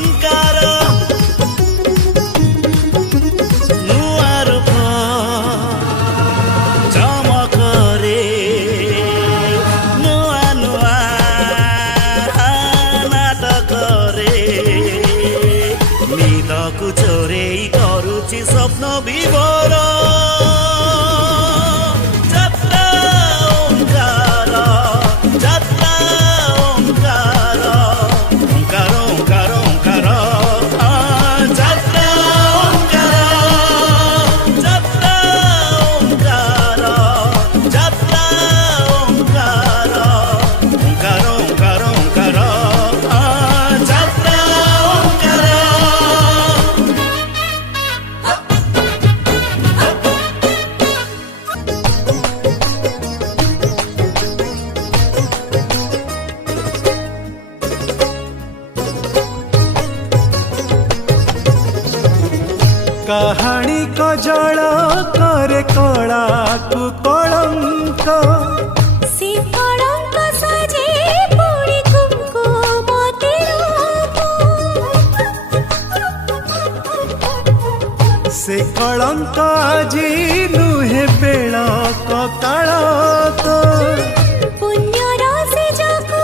अलंकार नुआ रूप चमकरे नुआ नुआ नाटकरे निदकु चोरेई करुछि स्वप्न विभोर कहानी को जड़ करे कला कु कलंक से कलंक साजे पुणी कुमकुम से कलंक आजी नुहे बेला काल पुण्यर से जाको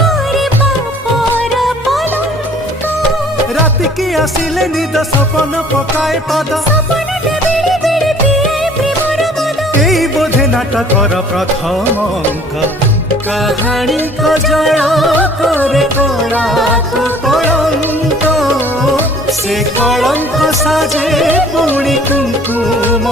करे पापर पलंक राति की आसिले निद सपन पकाए पद यही बोधे नाटकर प्रथम अंक कहानी को जड़ करे कला कु कलंक से कलंक साजे पुणी कुमकुम